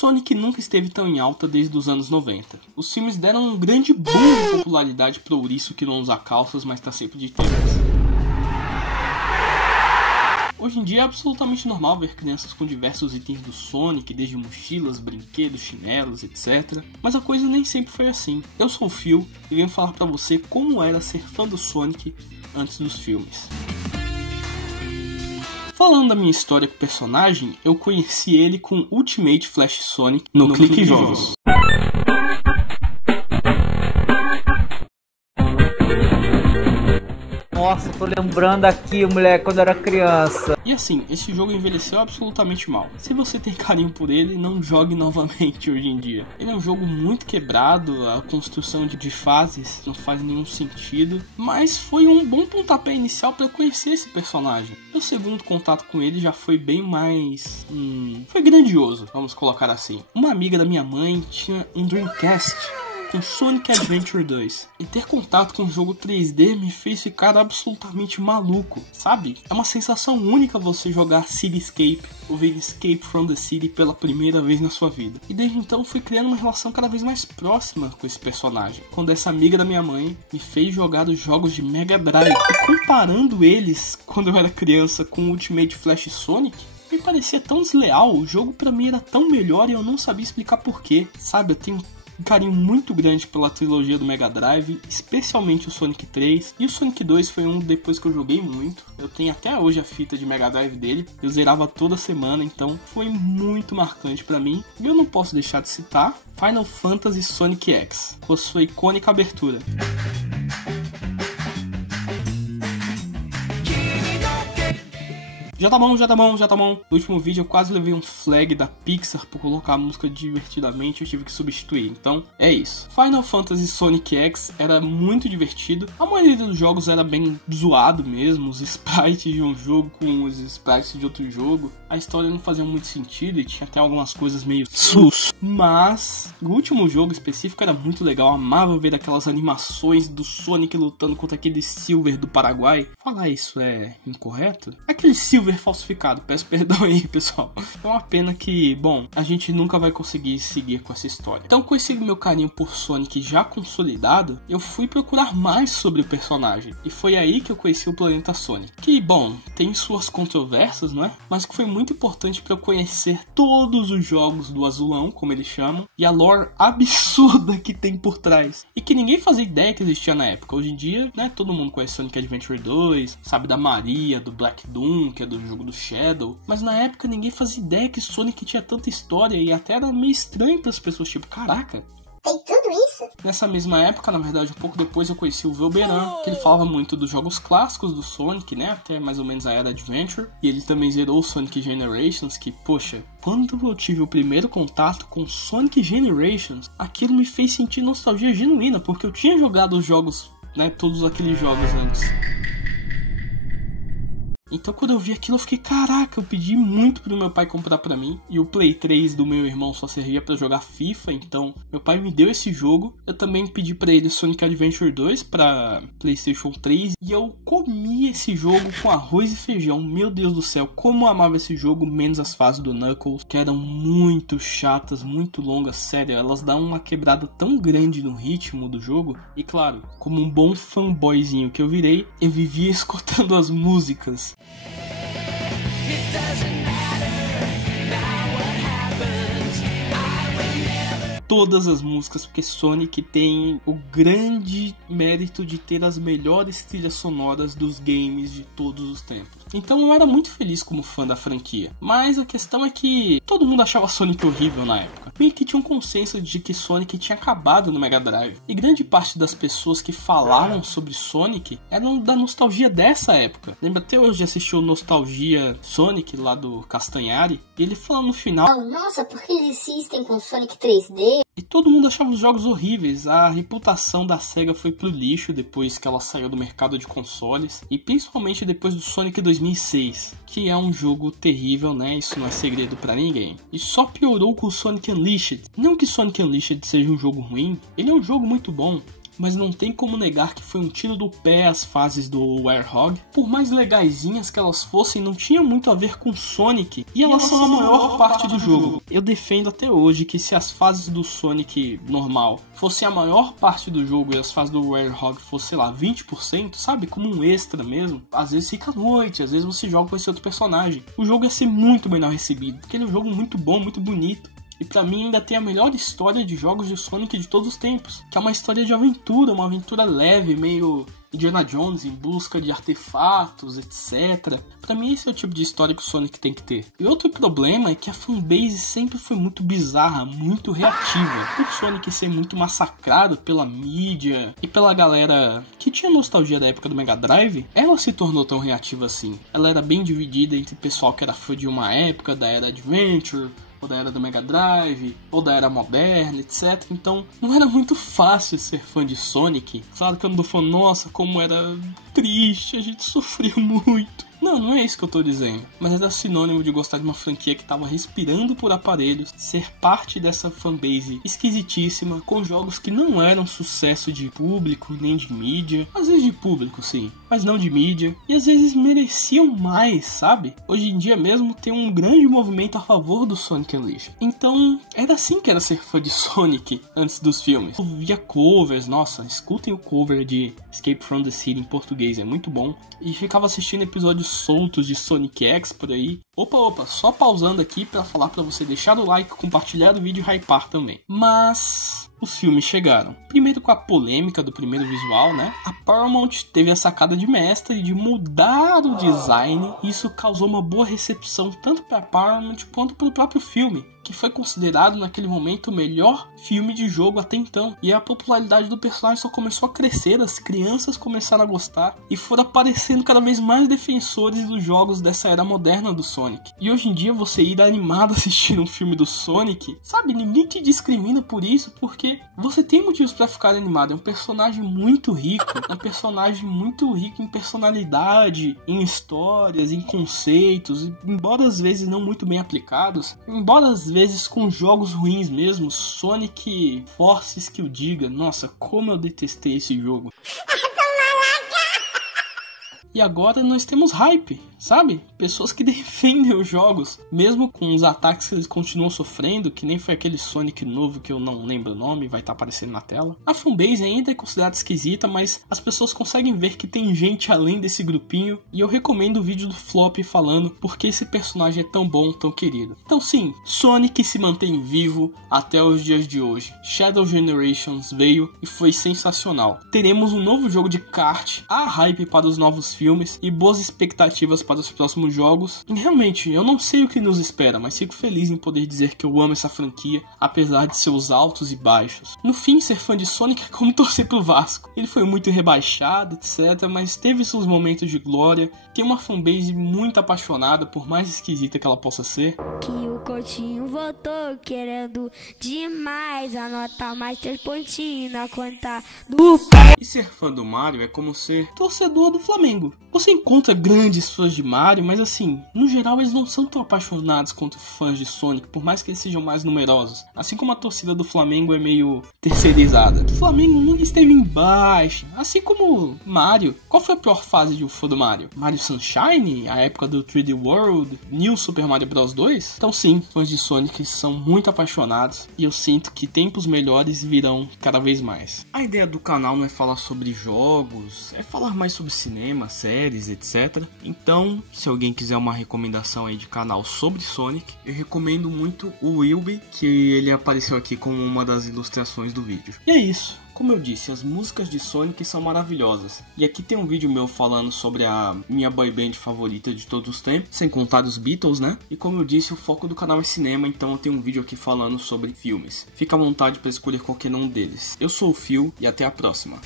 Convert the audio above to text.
Sonic nunca esteve tão em alta desde os anos 90. Os filmes deram um grande boom de popularidade pro ouriço que não usa calças, mas tá sempre de tênis. Hoje em dia é absolutamente normal ver crianças com diversos itens do Sonic, desde mochilas, brinquedos, chinelos, etc. Mas a coisa nem sempre foi assim. Eu sou o Phil e venho falar pra você como era ser fã do Sonic antes dos filmes. Falando da minha história com o personagem, eu conheci ele com Ultimate Flash Sonic no Clique Jogos. Nossa, tô lembrando aqui, moleque, quando eu era criança. E assim, esse jogo envelheceu absolutamente mal. Se você tem carinho por ele, não jogue novamente hoje em dia. Ele é um jogo muito quebrado, a construção de fases não faz nenhum sentido, mas foi um bom pontapé inicial para eu conhecer esse personagem. Meu segundo contato com ele já foi bem mais... foi grandioso, vamos colocar assim. Uma amiga da minha mãe tinha um Dreamcast com Sonic Adventure 2. E ter contato com um jogo 3D me fez ficar absolutamente maluco, sabe? É uma sensação única você jogar Cityscape ou ver Escape from the City pela primeira vez na sua vida. E desde então fui criando uma relação cada vez mais próxima com esse personagem, quando essa amiga da minha mãe me fez jogar os jogos de Mega Drive. E comparando eles, quando eu era criança, com o Ultimate Flash Sonic, me parecia tão desleal. O jogo pra mim era tão melhor e eu não sabia explicar porquê, sabe? Eu tenho um carinho muito grande pela trilogia do Mega Drive, especialmente o Sonic 3, e o Sonic 2 foi um depois que eu joguei muito. Eu tenho até hoje a fita de Mega Drive dele, eu zerava toda semana, então foi muito marcante pra mim. E eu não posso deixar de citar Final Fantasy Sonic X, com a sua icônica abertura. Já tá bom. No último vídeo eu quase levei um flag da Pixar por colocar a música divertidamente, eu tive que substituir. Então, é isso. Final Fantasy Sonic X era muito divertido. A maioria dos jogos era bem zoado mesmo, os sprites de um jogo com os sprites de outro jogo. A história não fazia muito sentido e tinha até algumas coisas meio sus. Mas o último jogo específico era muito legal. Eu amava ver aquelas animações do Sonic lutando contra aquele Silver do Paraguai. Falar isso é incorreto? Aquele Silver falsificado, peço perdão aí, pessoal. É uma pena que, bom, a gente nunca vai conseguir seguir com essa história. Então, com esse meu carinho por Sonic já consolidado, eu fui procurar mais sobre o personagem. E foi aí que eu conheci o Planeta Sonic. Que, bom, tem suas controvérsias, não é? Mas que foi muito importante para eu conhecer todos os jogos do Azulão, como eles chamam, e a lore absurda que tem por trás. E que ninguém fazia ideia que existia na época. Hoje em dia, né, todo mundo conhece Sonic Adventure 2, sabe da Maria, do Black Doom, que é do jogo do Shadow, mas na época ninguém fazia ideia que Sonic tinha tanta história e até era meio estranho para as pessoas, tipo, caraca, tem tudo isso? Nessa mesma época, na verdade, um pouco depois eu conheci o Velberan, que ele falava muito dos jogos clássicos do Sonic, né, até mais ou menos a era Adventure, e ele também zerou o Sonic Generations, que, poxa, quando eu tive o primeiro contato com Sonic Generations, aquilo me fez sentir nostalgia genuína, porque eu tinha jogado os jogos, né, todos aqueles jogos antes. Então quando eu vi aquilo eu fiquei, caraca, eu pedi muito pro meu pai comprar pra mim. E o Play 3 do meu irmão só servia pra jogar FIFA, então meu pai me deu esse jogo. Eu também pedi pra ele Sonic Adventure 2 pra PlayStation 3. E eu comi esse jogo com arroz e feijão. Meu Deus do céu, como eu amava esse jogo, menos as fases do Knuckles, que eram muito chatas, muito longas, sério. Elas dão uma quebrada tão grande no ritmo do jogo. E claro, como um bom fanboyzinho que eu virei, eu vivia escutando as músicas. Todas as músicas, porque Sonic tem o grande mérito de ter as melhores trilhas sonoras dos games de todos os tempos. Então eu era muito feliz como fã da franquia. Mas a questão é que todo mundo achava Sonic horrível na época. Meio que tinha um consenso de que Sonic tinha acabado no Mega Drive. E grande parte das pessoas que falaram sobre Sonic eram da nostalgia dessa época. Lembra até hoje de assistir o Nostalgia Sonic lá do Castanhari? E ele falou no final: nossa, por que eles insistem com Sonic 3D? E todo mundo achava os jogos horríveis. A reputação da SEGA foi pro lixo depois que ela saiu do mercado de consoles. E principalmente depois do Sonic 2006, que é um jogo terrível, né? Isso não é segredo pra ninguém. E só piorou com o Sonic Unleashed. Não que Sonic Unleashed seja um jogo ruim, ele é um jogo muito bom. mas não tem como negar que foi um tiro do pé as fases do Werehog. Por mais legaisinhas que elas fossem, não tinha muito a ver com Sonic, e elas são a maior parte do jogo. Eu defendo até hoje que se as fases do Sonic normal fossem a maior parte do jogo e as fases do Werehog fossem, sei lá, 20%, sabe? Como um extra mesmo. Às vezes fica à noite, às vezes você joga com esse outro personagem. O jogo ia ser muito melhor recebido, porque ele é um jogo muito bom, muito bonito. E pra mim ainda tem a melhor história de jogos de Sonic de todos os tempos, que é uma história de aventura, uma aventura leve, meio Indiana Jones em busca de artefatos, etc. Pra mim esse é o tipo de história que o Sonic tem que ter. E outro problema é que a fanbase sempre foi muito bizarra, muito reativa. Por Sonic ser muito massacrado pela mídia e pela galera que tinha nostalgia da época do Mega Drive, ela se tornou tão reativa assim. Ela era bem dividida entre o pessoal que era fã de uma época, da era Adventure, ou da era do Mega Drive, ou da era moderna, etc. Então não era muito fácil ser fã de Sonic. Claro que eu não tô falando, nossa, como era triste, a gente sofreu muito. Não é isso que eu tô dizendo. Mas era sinônimo de gostar de uma franquia que tava respirando por aparelhos, ser parte dessa fanbase esquisitíssima, com jogos que não eram sucesso de público, nem de mídia. Às vezes de público, sim, mas não de mídia. E às vezes mereciam mais, sabe? Hoje em dia mesmo tem um grande movimento a favor do Sonic Unleashed. Então, era assim que era ser fã de Sonic antes dos filmes. Eu via covers, nossa, escutem o cover de Escape from the City em português, é muito bom. E ficava assistindo episódios soltos de Sonic X por aí. Opa, só pausando aqui pra falar pra você deixar o like, compartilhar o vídeo e hypar também. Mas os filmes chegaram. Primeiro com a polêmica do primeiro visual, né? A Paramount teve a sacada de mestre de mudar o design. E isso causou uma boa recepção tanto pra Paramount quanto pro próprio filme, que foi considerado naquele momento o melhor filme de jogo até então. E a popularidade do personagem só começou a crescer, as crianças começaram a gostar e foram aparecendo cada vez mais defensores dos jogos dessa era moderna do Sonic. E hoje em dia você ir animado assistir um filme do Sonic, sabe, ninguém te discrimina por isso, porque você tem motivos pra ficar animado. É um personagem muito rico, em personalidade, em histórias, em conceitos, embora às vezes não muito bem aplicados, embora às vezes com jogos ruins mesmo. Sonic Forces que o diga, nossa, como eu detestei esse jogo. E agora nós temos hype, sabe? Pessoas que defendem os jogos, mesmo com os ataques que eles continuam sofrendo, que nem foi aquele Sonic novo que eu não lembro o nome, vai estar aparecendo na tela. A fanbase ainda é considerada esquisita, mas as pessoas conseguem ver que tem gente além desse grupinho, e eu recomendo o vídeo do Flop falando porque esse personagem é tão bom, tão querido. Então sim, Sonic se mantém vivo até os dias de hoje. Shadow Generations veio e foi sensacional. Teremos um novo jogo de kart, há hype para os novos filmes e boas expectativas para os próximos jogos. E realmente, eu não sei o que nos espera, mas fico feliz em poder dizer que eu amo essa franquia, apesar de seus altos e baixos. No fim, ser fã de Sonic é como torcer pro Vasco. Ele foi muito rebaixado, etc, mas teve seus momentos de glória, tem uma fanbase muito apaixonada, por mais esquisita que ela possa ser. Que o Coutinho voltou querendo demais, anotar mais 3 pontinhos na conta do pé. E ser fã do Mario é como ser torcedor do Flamengo. Você encontra grandes fãs de Mario, mas assim, no geral eles não são tão apaixonados quanto fãs de Sonic, por mais que eles sejam mais numerosos. Assim como a torcida do Flamengo é meio terceirizada. O Flamengo nunca esteve em baixa, assim como Mario. Qual foi a pior fase de um fã do Mario? Mario Sunshine? A época do 3D World? New Super Mario Bros 2? Então sim, fãs de Sonic são muito apaixonados e eu sinto que tempos melhores virão cada vez mais. A ideia do canal não é falar sobre jogos, é falar mais sobre cinema, séries, etc. Então, se alguém quiser uma recomendação aí de canal sobre Sonic, eu recomendo muito o Wilby, que ele apareceu aqui como uma das ilustrações do vídeo. E é isso. Como eu disse, as músicas de Sonic são maravilhosas. E aqui tem um vídeo meu falando sobre a minha boy band favorita de todos os tempos, sem contar os Beatles, né? E como eu disse, o foco do canal é cinema, então eu tenho um vídeo aqui falando sobre filmes. Fica à vontade para escolher qualquer um deles. Eu sou o Phil e até a próxima.